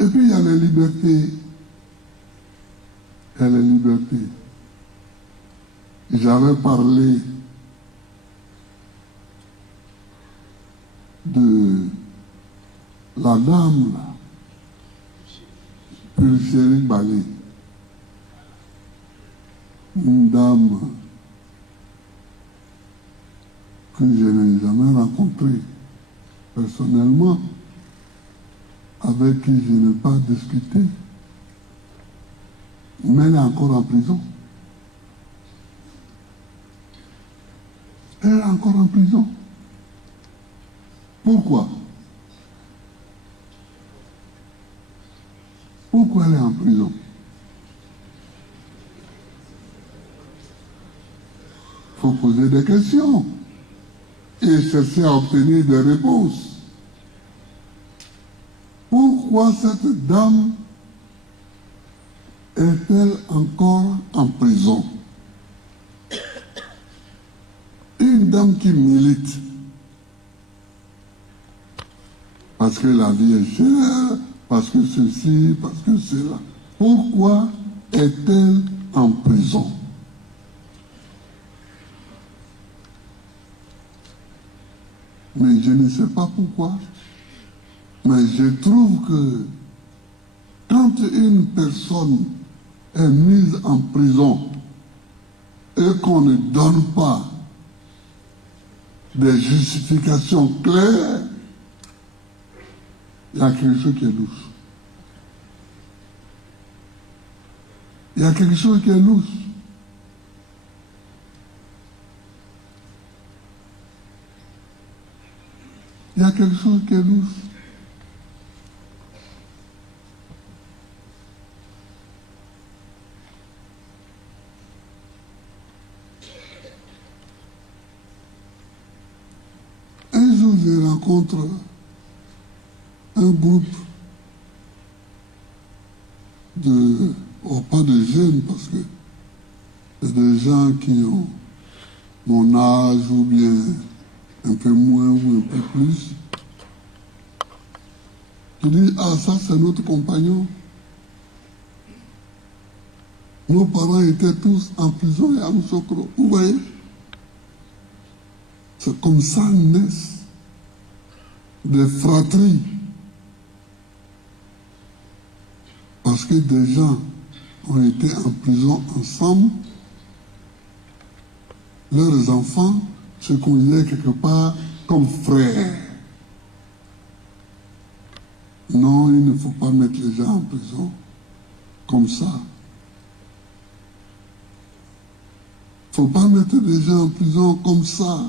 Et puis il y a les libertés. Il y a les libertés. J'avais parlé de la dame, là, Pulchérie Balé. Une dame que je n'ai jamais rencontrée personnellement, avec qui je n'ai pas discuté, mais elle est encore en prison. Elle est encore en prison. Pourquoi? Pourquoi elle est en prison? Il faut poser des questions et chercher à obtenir des réponses. Pourquoi cette dame est-elle encore en prison? Une dame qui milite. Parce que la vie est chère, parce que ceci, parce que cela. Pourquoi est-elle en prison? Mais je ne sais pas pourquoi. Mais je trouve que quand une personne est mise en prison et qu'on ne donne pas des justifications claires, il y a quelque chose qui est louche. Il y a quelque chose qui est louche. Il y a quelque chose qui est louche. Un jour, je rencontre un groupe de, pas de jeunes, parce que c'est des gens qui ont mon âge ou bien un peu moins ou un peu plus. Je dis, ah, ça c'est notre compagnon. Nos parents étaient tous en prison et à Moussokro. Vous voyez? C'est comme ça naissent des fratries. Parce que des gens ont été en prison ensemble, leurs enfants se considèrent quelque part comme frères. Non, il ne faut pas mettre les gens en prison comme ça. Il ne faut pas mettre les gens en prison comme ça.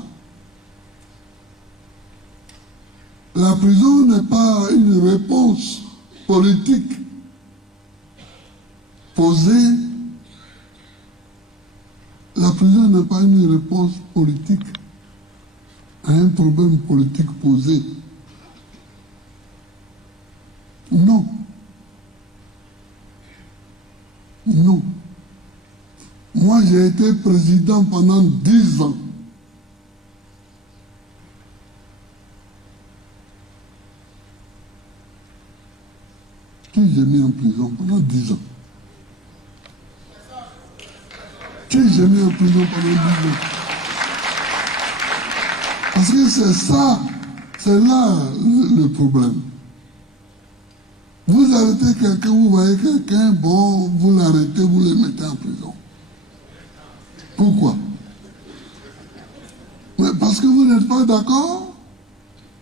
La prison n'est pas une réponse politique posée. La prison n'est pas une réponse politique à un problème politique posé. Non. Non. Moi, j'ai été président pendant 10 ans. Qui j'ai mis en prison pendant 10 ans? Qui j'ai mis en prison pendant 10 ans? Parce que c'est ça, c'est là le problème. Vous arrêtez quelqu'un, vous voyez quelqu'un, bon, vous l'arrêtez, vous le mettez en prison. Pourquoi? Mais parce que vous n'êtes pas d'accord?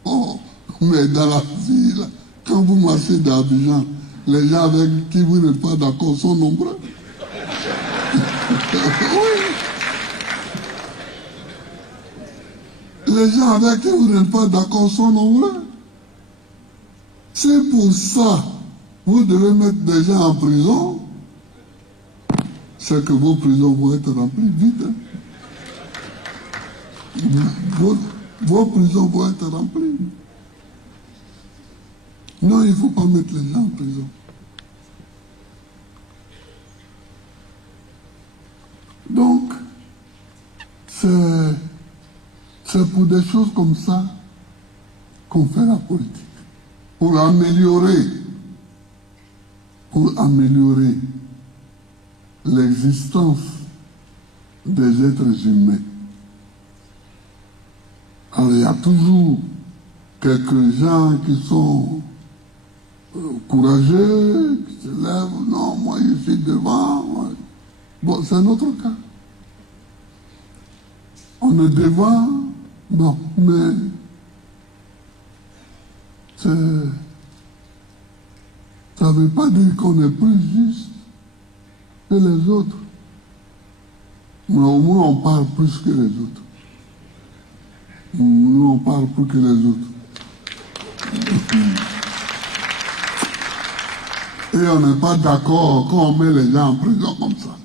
Oh, mais dans la vie, là, quand vous marchez dans Abidjan, les gens avec qui vous n'êtes pas d'accord sont nombreux. Oui. Les gens avec qui vous n'êtes pas d'accord sont nombreux. C'est pour ça que vous devez mettre des gens en prison. C'est que vos prisons vont être remplies vite. Hein. Vos prisons vont être remplies. Non, il ne faut pas mettre les gens en prison. Donc, c'est pour des choses comme ça qu'on fait la politique. Pour améliorer pour améliorer l'existence des êtres humains. Alors il y a toujours quelques gens qui sont courageux, qui se lèvent, non, moi je suis devant. Bon, c'est notre cas. On est devant, bon, mais ça ne veut pas dire qu'on est plus juste que les autres. Mais au moins on parle plus que les autres. Nous, on parle plus que les autres. Et on n'est pas d'accord quand on met les gens en prison comme ça.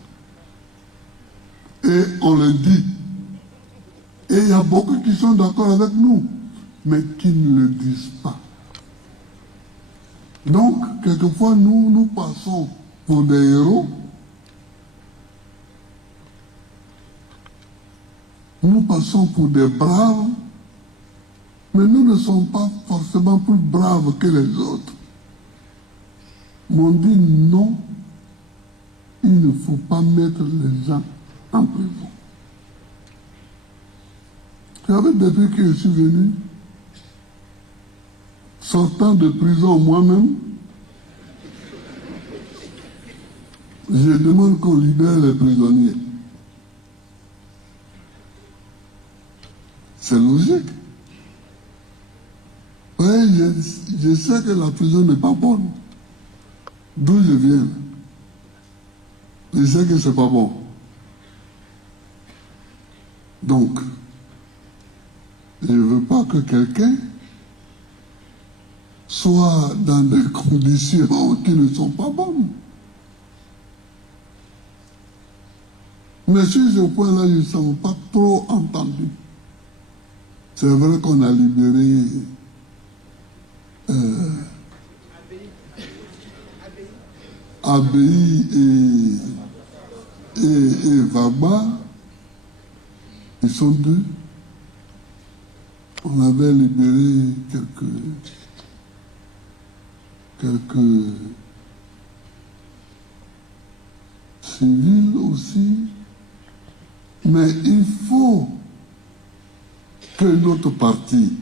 Et on le dit. Et il y a beaucoup qui sont d'accord avec nous, mais qui ne le disent pas. Donc, quelquefois, nous passons pour des héros. Nous passons pour des braves, mais nous ne sommes pas forcément plus braves que les autres. Mais on dit non, il ne faut pas mettre les gens en prison. Depuis que je suis venu, sortant de prison moi-même, je demande qu'on libère les prisonniers. C'est logique. Oui, je sais que la prison n'est pas bonne. D'où je viens. Je sais que c'est pas bon. Donc, je ne veux pas que quelqu'un soit dans des conditions qui ne sont pas bonnes. Mais sur ce point-là, je ne sens pas trop entendu. C'est vrai qu'on a libéré Abbaye et Vagba. Ils sont deux. On avait libéré quelques civils aussi. Mais il faut que notre parti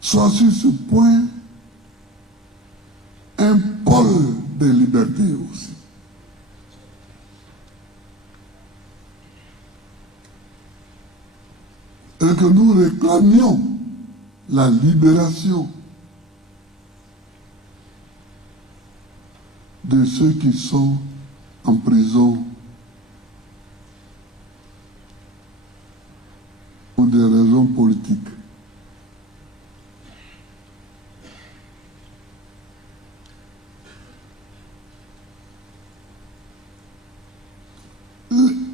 soit sur ce point un pôle de liberté aussi. Et que nous réclamions la libération de ceux qui sont en prison pour des raisons politiques.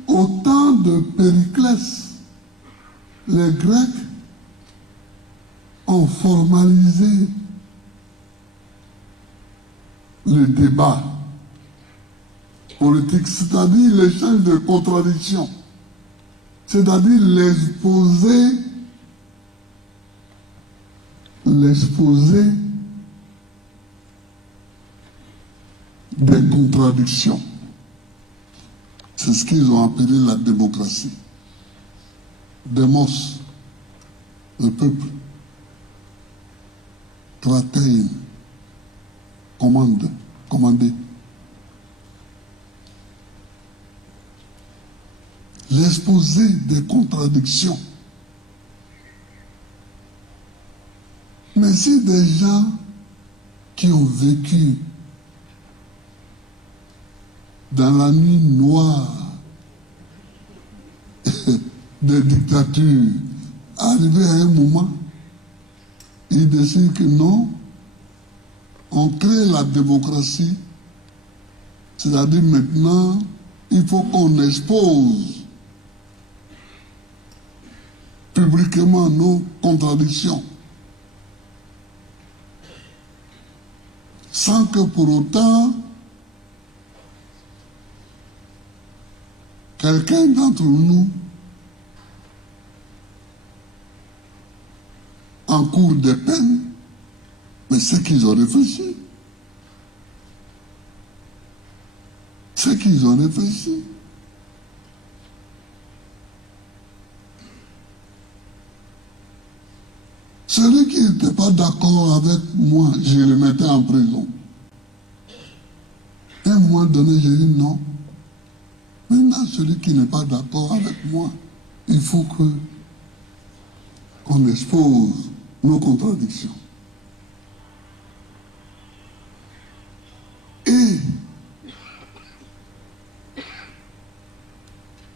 Au temps de Périclès, les Grecs ont formalisé le débat politique, c'est-à-dire l'échange de contradictions, c'est-à-dire l'exposé des contradictions. C'est ce qu'ils ont appelé la démocratie. Démos, le peuple. Kratein, commander. L'exposé des contradictions. Mais si des gens qui ont vécu dans la nuit noire des dictatures, arrivés à un moment, ils décident que non, on crée la démocratie, c'est-à-dire maintenant, il faut qu'on expose publiquement nos contradictions, sans que pour autant quelqu'un d'entre nous encourt des peines, mais c'est qu'ils ont réfléchi. c'est qu'ils ont réfléchi. Celui qui n'était pas d'accord avec moi, je le mettais en prison. À un moment donné, j'ai dit non. Maintenant, celui qui n'est pas d'accord avec moi, il faut qu'on expose nos contradictions. Et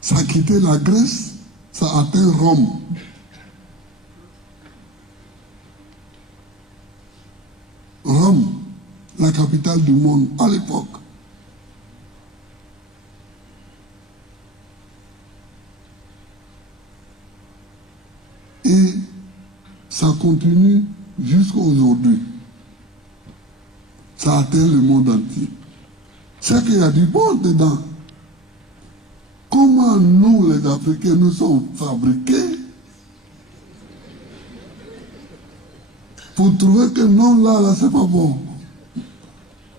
ça a quitté la Grèce, ça a atteint Rome. Rome, la capitale du monde à l'époque. Et ça continue jusqu'à aujourd'hui. Ça atteint le monde entier. C'est qu'il y a du bon dedans. Comment nous, les Africains, nous sommes fabriqués pour trouver que non, là, c'est pas bon.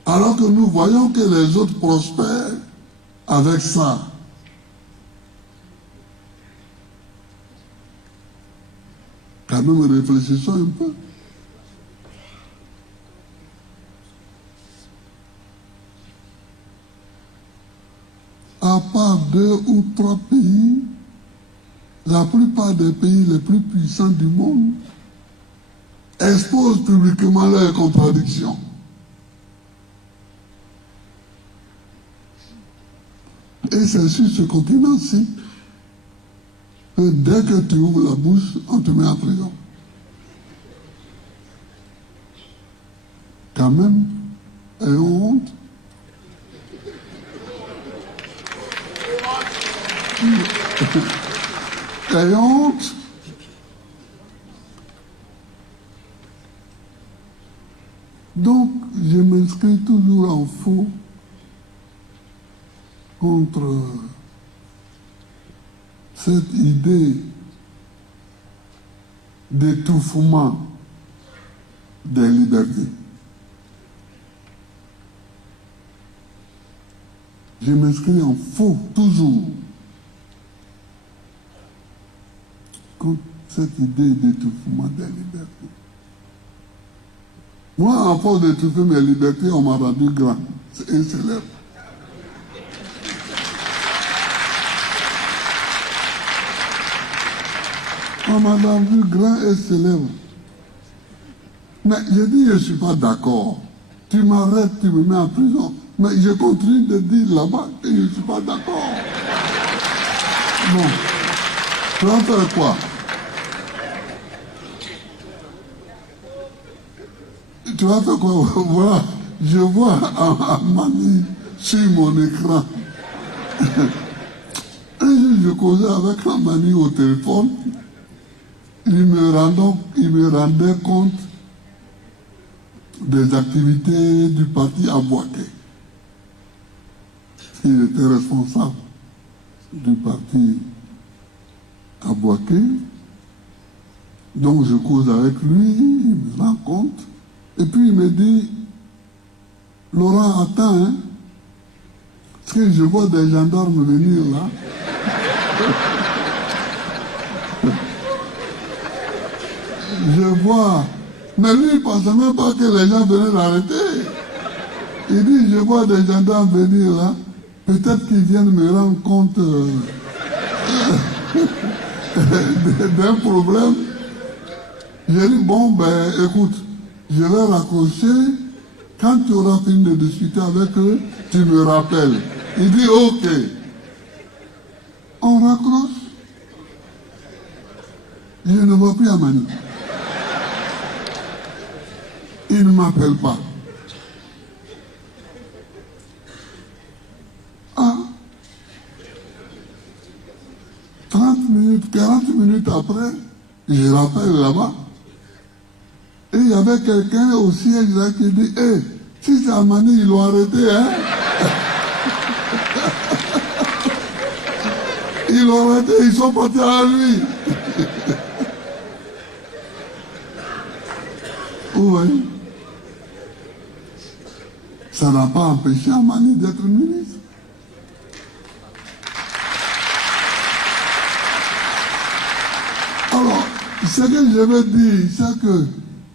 Alors que nous voyons que les autres prospèrent avec ça. Quand même, réfléchissons un peu. À part 2 ou 3 pays, la plupart des pays les plus puissants du monde exposent publiquement leurs contradictions. Et c'est sur ce continent-ci que dès que tu ouvres la bouche, on te met en prison. Quand même, ayons honte. Ayons honte. Donc, je m'inscris toujours en faux contre cette idée d'étouffement des libertés. Je m'inscris en faux, toujours, contre cette idée d'étouffement des libertés. Moi, à force d'étouffer mes libertés, on m'a rendu grand et célèbre. On m'a rendu grand et célèbre. Mais je dis, je ne suis pas d'accord. Tu m'arrêtes, tu me mets en prison. Mais je continue de dire là-bas que je ne suis pas d'accord. Bon. Tu vas faire quoi? Tu vas faire quoi? Voilà. Je vois Mani sur mon écran. Un jour, je causais avec Mani au téléphone. Il me rendait compte des activités du parti Abouaké. Il était responsable du parti Abouaké. Donc je cause avec lui, il me rend compte. Et puis il me dit, Laurent, attends, hein, parce que je vois des gendarmes venir là. Je vois, mais lui, il ne pensait même pas que les gens venaient l'arrêter. Il dit, je vois des gendarmes venir là, peut-être qu'ils viennent me rendre compte d'un problème. J'ai dit, bon, ben, écoute, je vais raccrocher. Quand tu auras fini de discuter avec eux, tu me rappelles. Il dit, ok. On raccroche. Je ne vois plus Amani. Il ne m'appelle pas. Ah, 30 minutes, 40 minutes après, je rappelle là-bas. Et il y avait quelqu'un au siège là qui dit, hé, si c'est Amani, ils l'ont arrêté, hein? Ils l'ont arrêté, ils sont partis à lui. Oui. Ça n'a pas empêché Amani d'être ministre. Ce que je veux dire, c'est que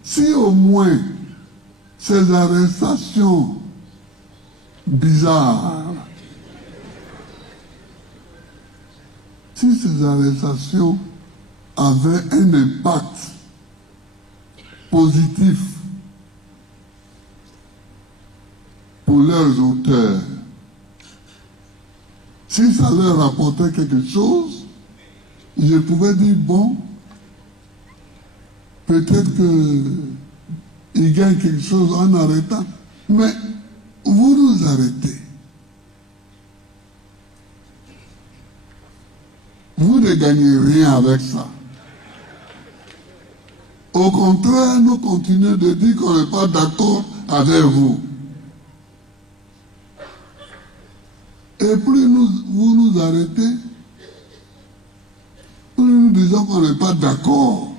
si au moins ces arrestations bizarres, si ces arrestations avaient un impact positif pour leurs auteurs, si ça leur apportait quelque chose, je pouvais dire, bon, peut-être qu'ils gagnent quelque chose en arrêtant. Mais vous nous arrêtez. Vous ne gagnez rien avec ça. Au contraire, nous continuons de dire qu'on n'est pas d'accord avec vous. Et plus vous nous arrêtez, plus nous disons qu'on n'est pas d'accord.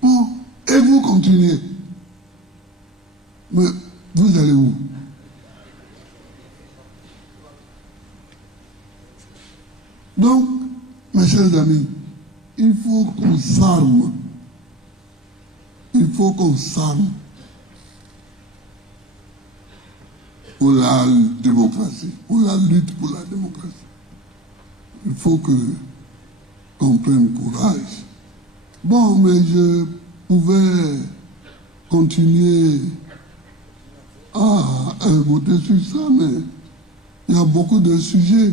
Bon, et vous continuez. Mais vous allez où? Donc, mes chers amis, il faut qu'on s'arme. Il faut qu'on s'arme pour la démocratie, pour la lutte pour la démocratie. Il faut qu'on prenne courage. Bon, mais je pouvais continuer à écouter sur ça, mais il y a beaucoup de sujets.